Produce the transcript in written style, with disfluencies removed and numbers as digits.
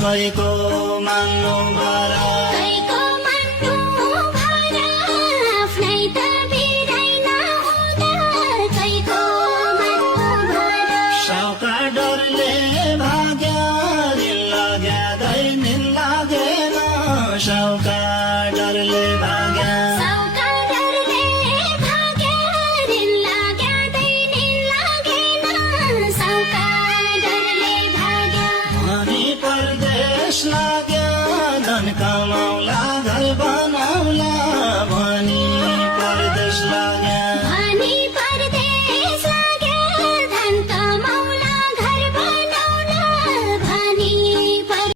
कैको मान्नु भरा कैको मान्नु भरा आफ्नै त बिराइन हुँदा कैको मान्नु भरा साउका डरले भाग्या ऋण लाग्यादै निन लागेन साउका डरले भाग्या साउका डरले भाग्या ऋण लाग्यादै निन लागेन साउका डरले भाग्या अनि परदेश लाग्या धन कमाउला घर बना